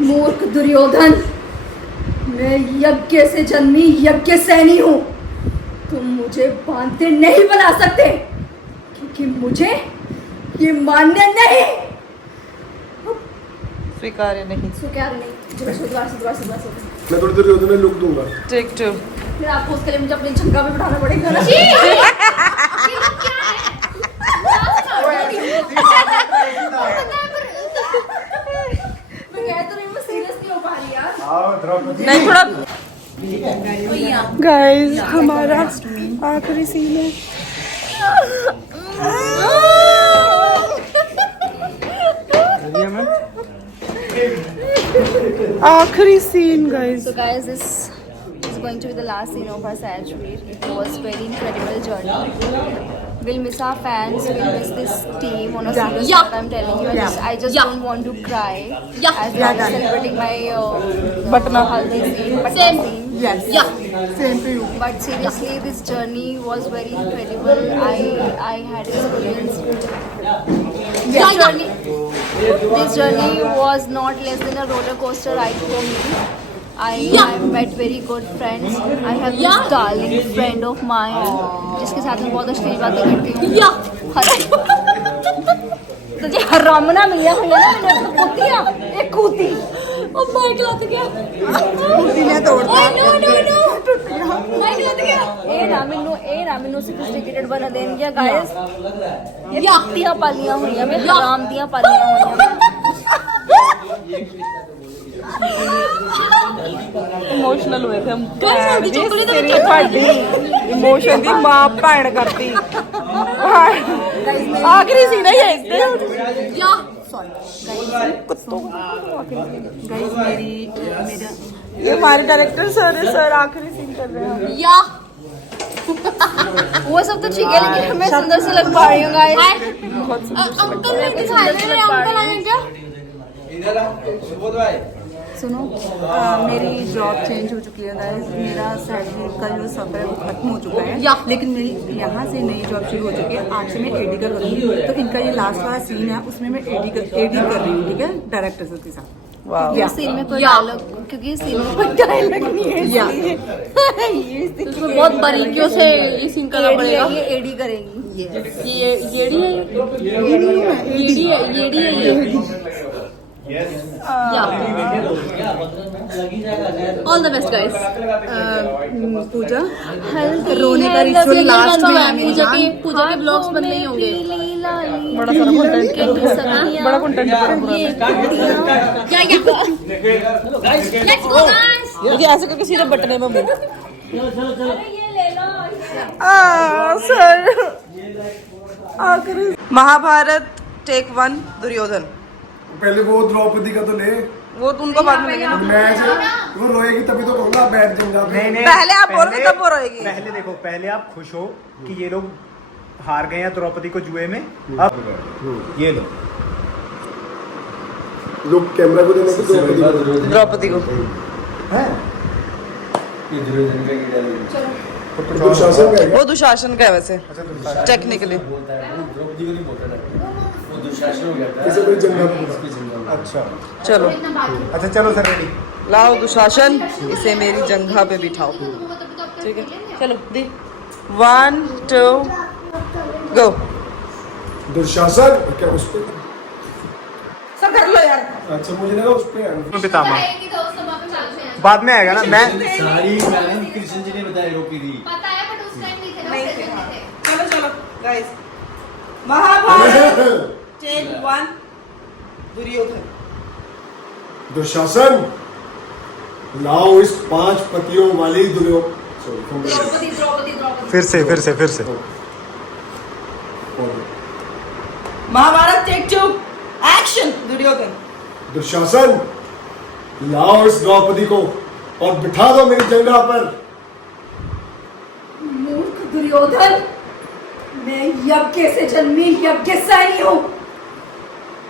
मूर्ख दुर्योधन, मैं यज्ञ से जन्मी यज्ञ सैनी हूँ। तुम मुझे बांधते नहीं बना सकते, क्योंकि मुझे ये मान्य नहीं। स्वीकार्य नहीं। मैं थोड़ी देर में लुक दूंगा। टेक 2। फिर आपको उसके लिए मुझे अपनी झंगा भी बढ़ाना पड़ेगा ना। नहीं थोड़ा। गाइस हमारा आखिरी सीन है। आखिरी scene guys. So guys, this is going to be the last scene of our Saturday. It was very incredible journey. We'll miss our fans. We'll miss this team. On a serious note, I'm telling you, I just don't want to cry. As I'm celebrating my haldi scene, patna scene. Yes. Same to you. But seriously, this journey was very incredible. I had experienced. This journey was not less than a roller coaster ride for me. I met very good friends. I have this darling friend of mine, जिसके साथ मैं बहुत अच्छी बातें करती हूँ। तुझे हरामना मिला है ना, मैंने कुतिया एक कुती। ओ माइक लग गया। कुती ने तोड़ता। नो माइक लग गया। ए ना मैनू सोफिस्टिकेटेड बना देन गया गाइस। ये कुतियां पालियां हुई हैं, मैं हराम दियां पालियां हुई हैं। इमोशनल हुए थे हम। इमोशन दी मां भैन करती। आखिरी सीन है ये। गाइस मेरा ये हमारे डायरेक्टर सर है। सर आखिरी सीन कर रहे हैं। वो सब तो ठीक है, लेकिन हमें सुंदर से लग पा रही हूँ गाइस। अंकल ने दिखाया मेरे अंकल आए क्या? सुनो, मेरी जॉब चेंज हो चुकी है गाइस। मेरा सैलरी का जो सफर है वो खत्म हो चुका है, लेकिन मेरी यहाँ से नई जॉब शुरू हो चुकी है। आज से मैं एडी का करूँगी। तो इनका ये लास्ट वाला सीन है, उसमें मैं एडी कर रही हूँ, ठीक है, डायरेक्टर सर के साथ। क्योंकि सीन में कोई डायलॉग नहीं है, तो उसको बहुत बारीकियों से ये सीन करना पड़ेगा। ये एडी करेगी। ये येड़ी है। All the best guys. Pooja रोने का रिचुअल लास्ट में है मेरी जान। पूजा के ब्लॉग्स बन नहीं होंगे। बड़ा सारा कंटेंट। बड़ा कंटेंट। ये ऐसे करके सीधा बटने में मुंह। सर आखिरी। महाभारत टेक 1 दुर्योधन। पहले वो द्रौपदी का तो ले। वो तो उनको बाद में लेंगे। वो रोएगी तभी तो कहूँगा बैठ जाऊंगा। नहीं पहले आप बोलोगे तब वो रोएगी। पहले देखो, पहले आप खुश हो कि ये लोग हार गए हैं द्रौपदी को जुए में। अब ये लो लोग कैमरा को देने को द्रौपदी को हैं। दुशासन का है। वो दुशासन का है वैसे टेक्निकली। किसी कोई जंगा। अच्छा चलो अच्छा चलो सर रेडी। लाओ दुशासन, इसे मेरी जंघा पे बिठाओ। ठीक है चलो दी 1 2 गो। दुशासन क्या उस पे? सब कर लो यार। अच्छा मुझे लगा उस पे। पितामह बाद में आएगा ना। मैं सारी मैडम कृष्ण जी ने बताई रोकी थी। पता है बट उस टाइम नहीं थे ना। नहीं थे। चलो चलो गाइस। महाभारत टेक 1 दुर्योधन। दुशासन लाओ इस 5 पतियों वाली द्रौपदी। फिर से महाभारत टेक 2 एक्शन। दुर्योधन। दुशासन लाओ इस द्रौपदी को और बिठा दो मेरी जंगा पर। मूर्ख दुर्योधन, मैं यज्ञ से जन्मी यज्ञ सैनी हूँ।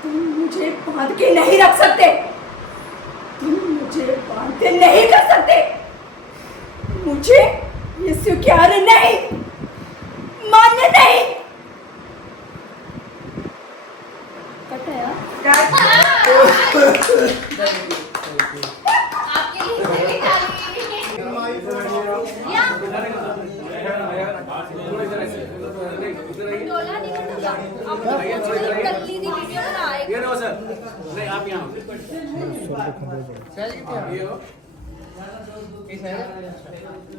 तुम मुझे बांध के नहीं रख सकते। तुम मुझे बांध के नहीं कर सकते। मुझे ये स्वीकार्य नहीं, मान्य नहीं। कट है यार। नहीं आप यहाँ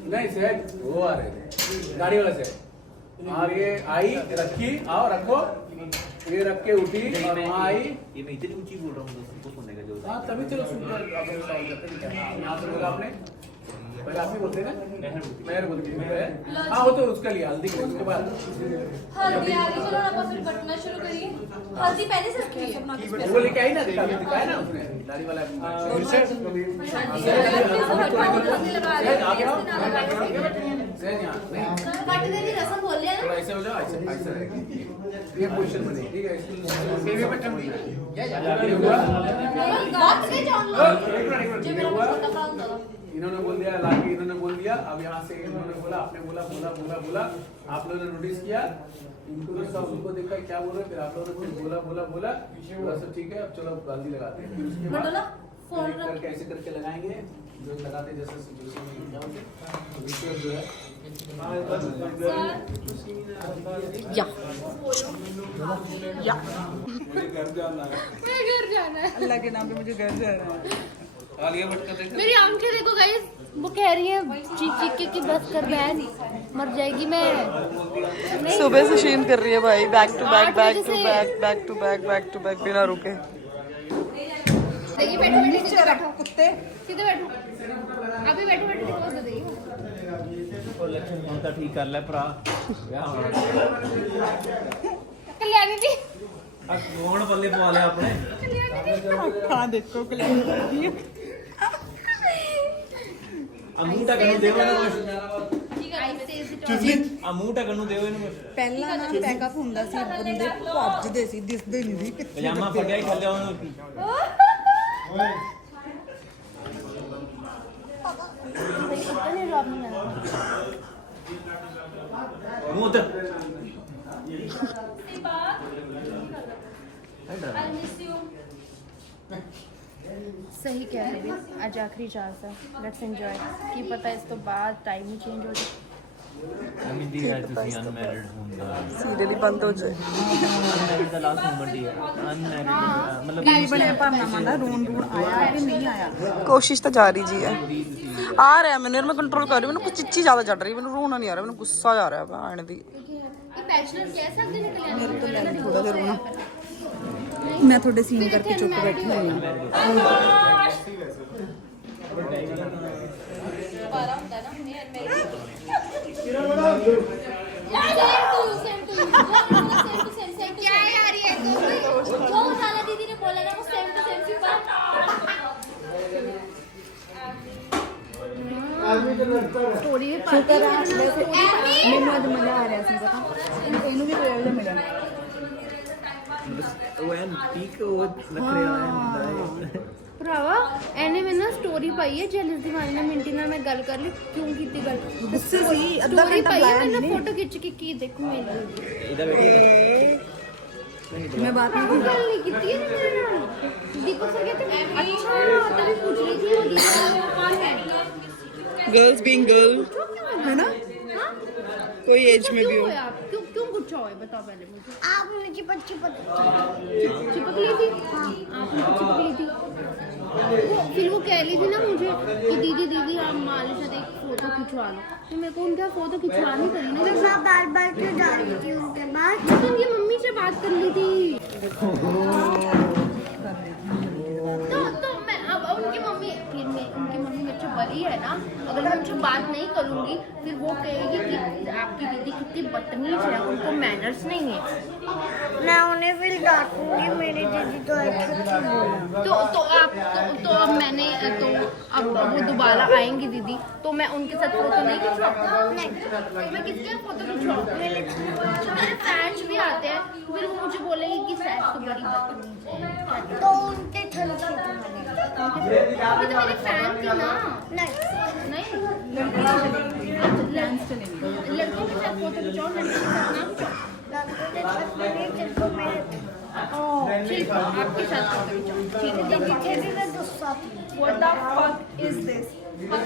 नहीं सेट वो आ रहे थे गाड़ी वाला सेट और ये आई रखी आओ रखो ये रख के उठी और वहाँ आई ये मैं इतनी ऊंची बोल रहा हूँ सबको सुनने का जो हाँ तभी चलो सुन यहाँ से बोला आपने पहले आप ही बोलते हैं ना मेहर बोलती है हाँ वो तो उसका लिया हल्दी के उसके बाद हल्दी आगे चलो ना फिर कटना शुरू करिए हल्दी पहले से रखी है वो लेके आई ना दिखाया ना उसने दाढ़ी वाला फिर से पटने रसम बोल लिया थोड़ा ऐसे हो जाओ ऐसे ऐसे रहेगी ये पोजीशन बनेगी ठीक है सेवे पे टंग इन्होंने बोल दिया लाके इन्होंने बोल दिया अब यहाँ से इन्होंने बोला आपने बोला बोला बोला बोला आप लोगों ने नोटिस किया इनको तो सब उनको देखा क्या बोल रहे फिर आप लोगों ने फिर बोला बोला बोला सब ठीक है अब चलो हल्दी लगाते हैं फिर उसके बाद करके ऐसे करके लगाएंगे जो लगाते जैसे रिचुअल जो है घर जाना है। अल्लाह के नाम पे मुझे घर जाना है। मेरी आंखें देखो गाइस वो कह रही है चीख चीख के कि बस कर बहन मर जाएगी मैं सुबह से शीन कर रही है भाई back to back back to back back to back back to back बिना रुके देखिए बैठो नीचे बैठो कुत्ते सीधे बैठो अभी बैठो बैठो दिखाओ तो देखिए लक्षण उनका ठीक कर ले भरा कल्याणी दी कौन पल्ले पवा लिया आपने हाँ देखो कल्याणी मूंह ढकन ਨੂੰ ਦੇਵੋ ਇਹਨੂੰ ठीक है ऐसे ऐसे ਆ ਮੂੰਹ ਢਕਨ ਨੂੰ ਦਿਓ ਇਹਨੂੰ ਪਹਿਲਾਂ ਨਾ ਪੈਕਅਪ ਹੁੰਦਾ ਸੀ ਬੰਦੇ ਭੱਜਦੇ ਸੀ ਦਿਸਦੇ ਨਹੀਂ ਸੀ ਪਜਾਮਾ ਫੜਿਆ ਹੀ ਖੱਲਿਆ ਉਹਨੂੰ ਮੂੰਹ ਉੱਧਰ सही कह रहे हो आज आखिरी चांस है लेट्स एंजॉय की पता इस तो बाद टाइम ही चेंज हो जाए ਅਮਿੰਦੀ ਹੈ ਤੁਸੀਂ ਅਨਮੈਰਿਡ ਹੁੰਦਾ सीरियल ही बंद हो जाए ਅਨਮੈਰਿਡ ਦਾ ਲਾਸਟ ਮੂਮੈਂਟ ਹੀ ਹੈ ਅਨਮੈਰਿਡ ਮਤਲਬ ਕੀ ਬਣਿਆ ਭਾਵਨਾਵਾਂ ਦਾ ਰੋਣ ਆਇਆ ਕਿ ਨਹੀਂ ਆਇਆ कोशिश तो जारी जी है आ रहा है मैंने मैं कंट्रोल कर रही हूँ मैंने कुछ चिच्ची ज्यादा चढ़ रही है मैंने रोना नहीं आ रहा मैंने गुस्सा जा रहा है आने दी ये बैचलर कह सकते हैं कल्याणी ਮੇਰੇ ਤੋਂ ਲੈ ਥੋੜਾ ਜਿਹਾ ਰੋਣਾ ਮੈਂ ਤੁਹਾਡੇ ਸੀਨ ਕਰਕੇ ਚੁੱਪ ਬੈਠੀ ਹੋਈ ਹਾਂ क्या यार ये जो साला दीदी ने बोला ना वो सेम टू सेम सी स्टोरी में ਸ਼ੁਕਰ ਆ ਮੈਨੂੰ ਅੱਜ ਮਜ਼ਾ ਆ ਰਿਹਾ ਸੀ ਪਤਾ ਇਹਨੂੰ ਵੀ ਕੋਈ ਇਹੋ ਮਿਲਿਆ ਉਹ ਐਨ ਪੀਕ ਉਹ ਨਖਰੇ ਵਾਲਾ ਹੁੰਦਾ ਹੈ ਭਰਾਵਾ ਇਹਨੇ ਮੈਨੂੰ ਨਾ ਸਟੋਰੀ ਪਾਈ ਹੈ ਜੈਲਸ ਦੀਵਾਨੀ ਨਾਲ ਮਿੰਟੀ ਨਾਲ ਮੈਂ ਗੱਲ ਕਰ ਲਈ ਕਿਉਂ ਕੀਤੀ ਗੱਲ ਗੁੱਸੇ ਸੀ ਅੱਧਾ ਸਟੋਰੀ ਘੰਟਾ ਪਾਈ ਹੈ ਬੁਲਾਇਆ ਮੈਨੂੰ ਫੋਟੋ ਖਿੱਚ ਕੇ ਕੀ ਦੇਖੋ ਮੇਰੀ ਇਹਦਾ ਬੇਟੀ मैं बात नहीं वो गल नहीं की है मेरे नाल दीपक सर कहते अच्छा तभी पूछ रही थी वो दीदी कौन है गर्ल्स बीइंग गर्ल है ना हाँ कोई एज में भी क्यों हो हुआ आप क्यों क्यों गुस्सा हुए बताओ पहले मुझे आप मुझे बच्ची चिपक ली थी आपने चिपक ली थी फिर वो कह रही थी ना मुझे कि दीदी दीदी आप हमारे साथ एक फोटो खिंचवा लो तो मेरे को उनका फोटो खिंचवानी पड़ी ना मैं बार बार क्यों जा रही थी उनके बाद तो उनकी मम्मी से बात कर ली थी तो मैं अब उनकी मम्मी फिर मैं उनकी मम्मी मेरे से बड़ी है ना अगर मैं उनसे बात नहीं करूंगी फिर वो कहेगी कि आपकी दीदी कितनी बदतमीज है उनको मैनर्स नहीं है मैं उन्हें फिर डांटूंगी मेरी दीदी तो अच्छा बोला तो अब मैंने तो अब वो दोबारा आएंगी दीदी तो मैं उनके साथ फोटो नहीं खिंचवाऊँ नहीं मैं किसके साथ फोटो खिंचवाऊँ मेरे फैंस भी आते हैं फिर वो मुझे बोलेंगे कि सैफ तो बड़ी बदतमीज है तो उनके ठंडे अभी तो मेरे फैन थे ना नहीं नहीं लड़कों के साथ फोटो खिंचाओ लड़कों के साथ ना खिंचाओ लड़कों के साथ नहीं जिनको मेरे ठीक है आपके साथ फोटो खिंचाओ ठीक है दीदी थे भी मैं गुस्सा थी What the fuck is this?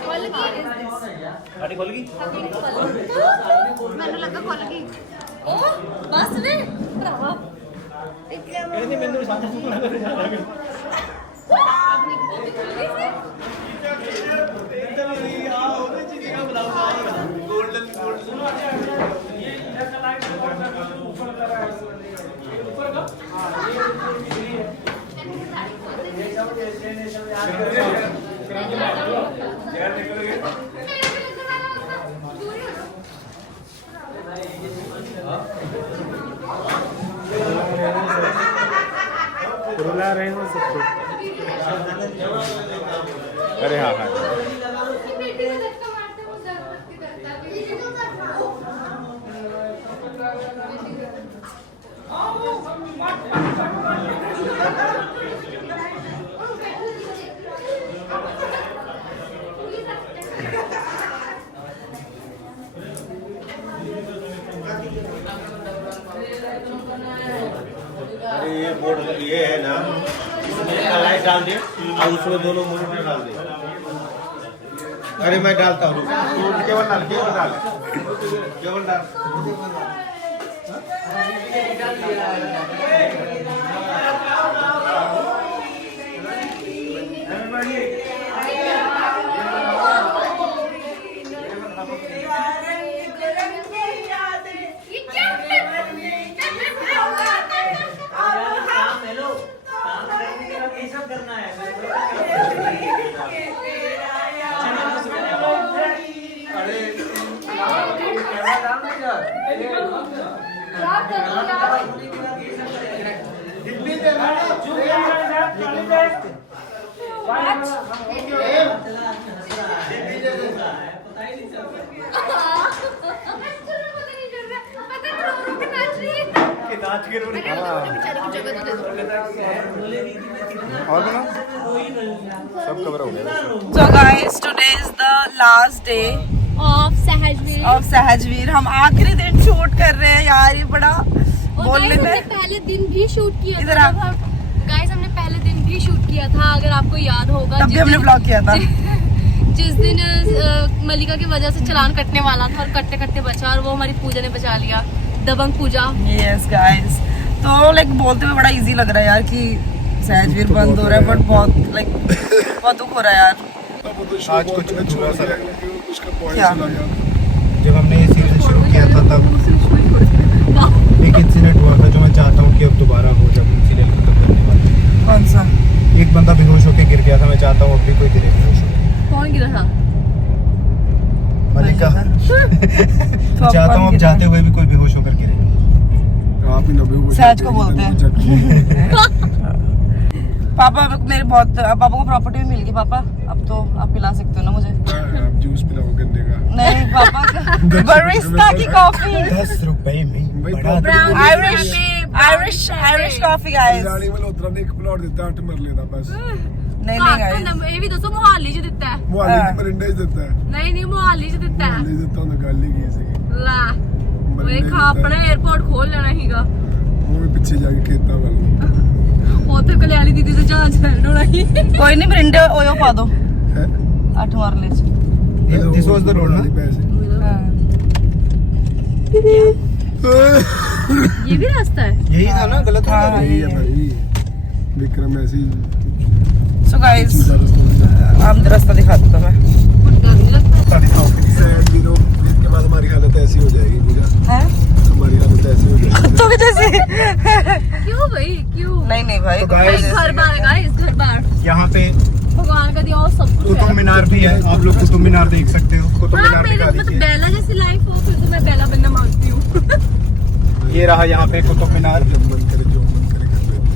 Quality is this? ਸਾਡੀ ਖੁੱਲ ਗਈ ਮੈਨੂੰ ਲੱਗਾ ਖੁੱਲ ਗਈ ਉਹ ਬਸ ਵੇ ਭਰਾਵਾ रुला रहे हो सबको। अरे हाँ हाँ अरे ये बोर्ड ये है ना, इसमें लाइट डाल दे और उसमें दोनों मॉनिटर डाल दे। अरे मैं डालता हूँ, केवल डाल केवल डाल। सब कवर हो गया। So guys, today is the last day of Sahajveer. of Sahajveer. हम आखिरी दिन शूट कर रहे हैं यार, ये बड़ा बोलने में। पहले दिन भी शूट किया इधर था। आप। गाइस हमने पहले दिन भी शूट किया था, अगर आपको याद होगा। तब भी हमने ब्लॉग किया था। जिस दिन मलिका की वजह से चालान कटने वाला था और कटते कटते बचा, और वो हमारी पूजा ने बचा लिया, दबंग पूजा। Yes guys, तो लाइक बोलते हुए बड़ा इजी लग रहा है यार कि सहजवीर बंद हो रहा है, बट बहुत लाइक बहुत दुख हो रहा है यार। आज कुछ अधूरा सा लग रहा है। क्या? जब हमने ये सीरियल शुरू किया था तब एक इंसिडेंट हुआ था जो मैं चाहता हूँ कि अब दोबारा हो, जब सीरियल खत्म करने वाले। कौन सा? एक बंदा बेहोश होकर गिर गया था, मैं चाहता हूँ अब भी कोई गिरे बेहोश होकर। कौन गिरा था? मलिका। चाहता हूँ अब जाते हुए भी कोई बेहोश होकर गिरे। आप ही नब्बे सहज को बोलते हैं। पापा मेरे बहुत, पापा को प्रॉपर्टी भी मिल गई पापा, अब तो आप पिला सकते हो ना मुझे। आप जूस पिलाओ गन्ने का। नहीं पापा, बरिस्ता की कॉफी, 10 रुपए में बड़ा आयरिश कॉफी गाइस। जानी मल्होत्रा ने एक प्लॉट ਦਿੱਤਾ 8 ਮਰਲੇ ਦਾ बस। नहीं नहीं गाइस, ਇਹ ਵੀ ਦੱਸੋ ਮੁਹਾਲੀ ਚ ਦਿੱਤਾ ਹੈ? ਮੁਹਾਲੀ ਚ ਮਰਿੰਡੇ ਚ ਦਿੱਤਾ ਹੈ। ਨਹੀਂ ਨਹੀਂ ਮੁਹਾਲੀ ਚ ਦਿੱਤਾ ਹੈ। ਮੁਹਾਲੀ ਦਿੱਤਾ ਤਾਂ ਗੱਲ ਹੀ ਕੀ ਸੀ। ਲੈ ਵੇਖ ਆਪਣਾ 에어ਪੋਰਟ ਖੋਲ ਲੈਣਾ ਸੀਗਾ। ਉਹ ਵੀ ਪਿੱਛੇ ਜਾ ਕੇ ਖੇਤਾਂ ਵੱਲ। ਉੱਥੇ ਕਲਿਆਣੀ ਦੀਦੀ ਦੇ ਜਹਾਜ਼ ਲੈਣ ਹੋਣਾ ਸੀ। कोई नहीं मरिंडे ओयो पा दो ਹੈ 8 मारले च। दिस वाज द रोड ना। ये भी रास्ता है? यही था ना, गलत था। यही है भाई, विक्रम ऐसी सो गाइस हम रास्ता दिखाता हूं मैं। सैड वीरो, इसके बाद हमारी हालत ऐसी हो जाएगी पूजा। हैं? हमारी हालत ऐसी हो जाएगी। तो जैसे क्यों भाई क्यों? नहीं नहीं भाई, तो guys, घर बार गाइस, घर बार यहाँ पे भगवान का दिया हुआ सब कुछ कुतुब है। मीनार भी है, आप लोग कुतुब मीनार देख सकते हो। कुतुब हाँ मीनार मेरे दिखा मतलब दीजिए। बेला जैसी लाइफ हो फिर तो मैं बेला बनना मांगती हूँ। ये रहा यहाँ पे कुतुब मीनार। जो मन करे कर लेते हैं।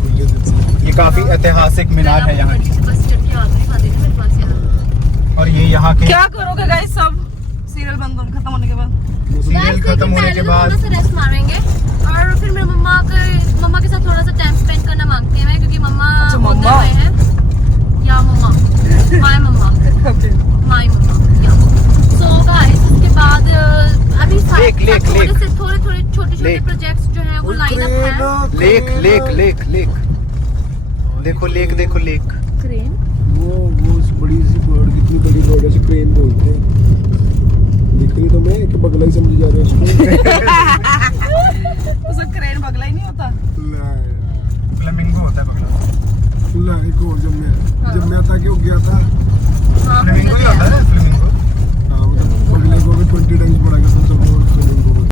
खुले दिल से। ये काफी ऐतिहासिक मीनार है यहाँ की। बस चढ़ के आखिरी खा देना मेरे पास यहाँ। और ये यहाँ के क्या करोगे गाइस सब सीरियल बंद खत्म होने के बाद? सीरियल खत्म होने के बाद थोड़ा सा रेस्ट मारेंगे और फिर मेरे मम्मा के साथ थोड़ा सा टाइम स्पेंड करना मांगते हैं क्योंकि मम्मा मम्मा? उधर गए हैं। या मम्मा माय मम्मा या सो गाइस उसके बाद अभी लेक थोड़े छोटे प्रोजेक्ट्स जो हैं वो लाइन अप हैं। लेक देखो लेक क्रेन वो बड़ी सी बर्ड, कितनी बड़ी बर्ड है, क्रेन बोलते हैं। दिख रही तुम्हें कि बगला ही समझे जा रहे हो उसको। उसको क्रेन फ्लेमिंगो होता है पगला। जब मैं था क्यों गया था फ्लेमिंगो ही होता है